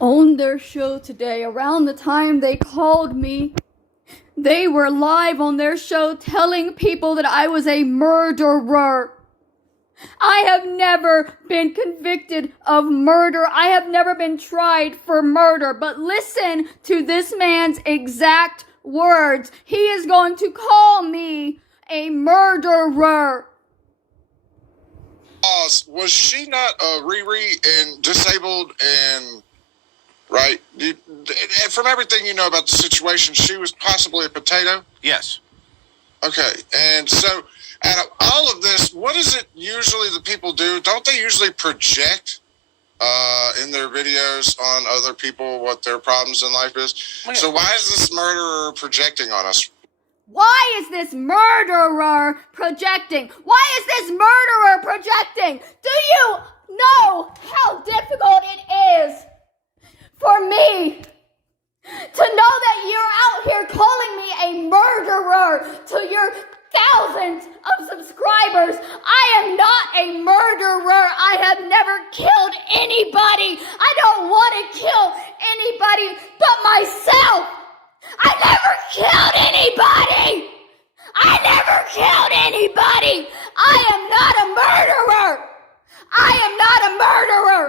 On their show today, around the time they called me, they were live on their show telling people that I was a murderer. I have never been convicted of murder. I have never been tried for murder. But listen to this man's exact words. He is going to call me a murderer. Was she not Riri and disabled and right? From everything you know about the situation, she was possibly a potato? Yes. Okay, and so out of all of this, what is it usually that people do? Don't they usually project in their videos on other people what their problems in life is? Yeah. So why is this murderer projecting on us? Why is this murderer projecting? Why is this murderer projecting? Do you know how difficult it is for me to know that you're out here calling me a murderer to your thousands of subscribers? I am not a murderer. I have never killed anybody. I don't want to kill anybody but myself. I never killed anybody. I never killed anybody. I am not a murderer. I am not a murderer.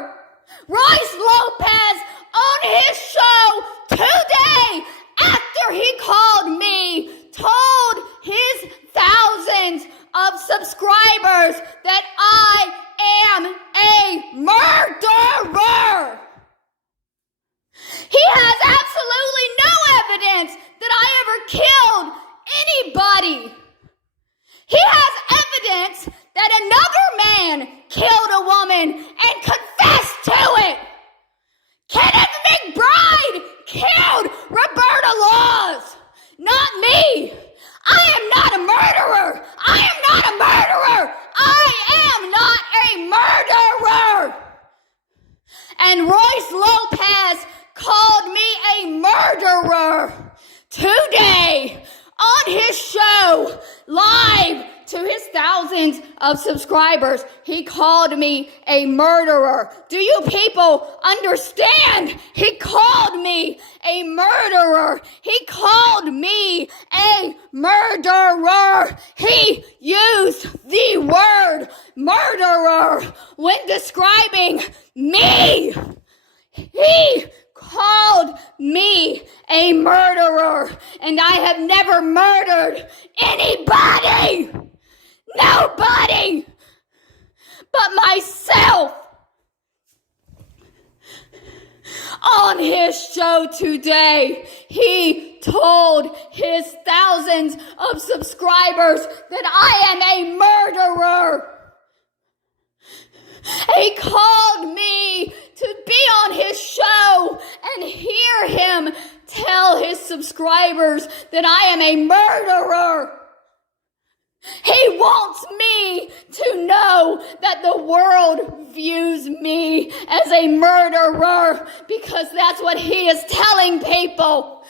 Royce Lopez on his show today, after he called me, told his thousands of subscribers that I am a murderer. He has absolutely no evidence that I ever killed anybody. He has evidence that another man killed a woman and confessed to it. Kenneth McBride killed Roberta Laws, not me. I am not a murderer. I am not a murderer. I am not a murderer. And Royce Lopez called me a murderer today on his show, live to his thousands of subscribers. He called me a murderer. Do you people understand? He called me a murderer. He called me a murderer. He used the word murderer when describing me. He called me a murderer, and I have never murdered anybody, nobody but myself. On his show today, he told his thousands of subscribers that I am a murderer. He called me to be on his show and hear him tell his subscribers that I am a murderer. He wants me to know that the world views me as a murderer because that's what he is telling people.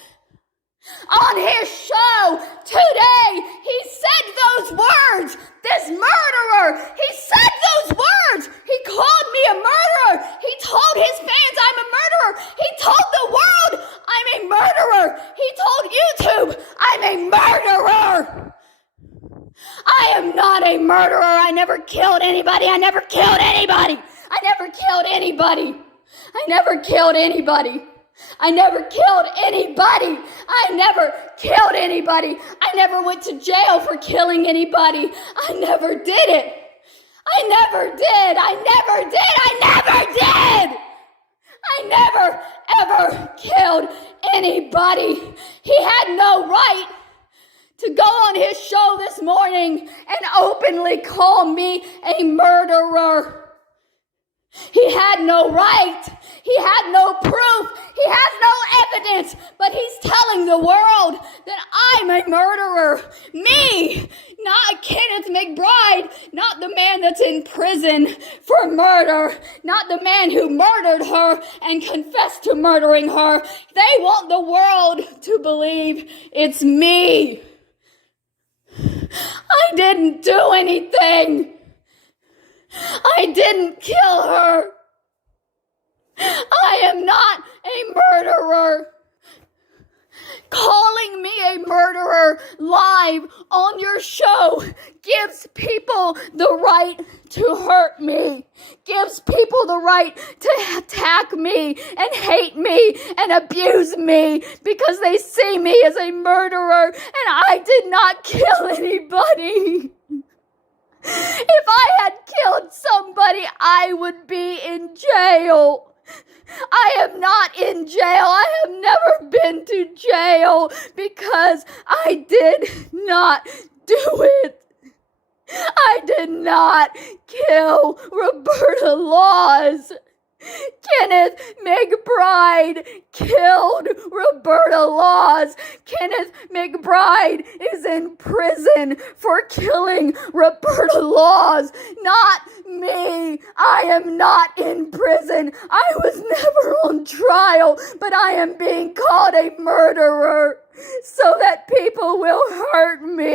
On his show today, he said those words, this murderer, he said those words. He called me a murderer. He told his fans I'm a murderer. He told the world I'm a murderer. He told YouTube I'm a murderer. I am not a murderer. I never killed anybody. I never killed anybody. I never killed anybody. I never killed anybody. I never killed anybody. I never killed anybody. I never went to jail for killing anybody. I never did it. I never did. I never did. I never did. I never, ever killed anybody. He had no right to go on his show this morning and openly call me a murderer. He had no right. He had no proof. He has no evidence. But he's telling the world that I'm a murderer. Me, not Kenneth McBride, not the man that's in prison for murder, not the man who murdered her and confessed to murdering her. They want the world to believe it's me. I didn't do anything. I didn't kill her. I am not a murderer. Calling me a murderer live on your show gives people the right to hurt me, gives people the right to attack me and hate me and abuse me because they see me as a murderer and I did not kill anybody. If I had killed somebody, I would be in jail. I am not in jail. I have never been to jail because I did not do it. I did not kill Roberta Laws. Kenneth McBride killed Roberta Laws. Kenneth McBride is in prison for killing Roberta Laws, not me. I am not in prison. I was never on trial, but I am being called a murderer so that people will hurt me.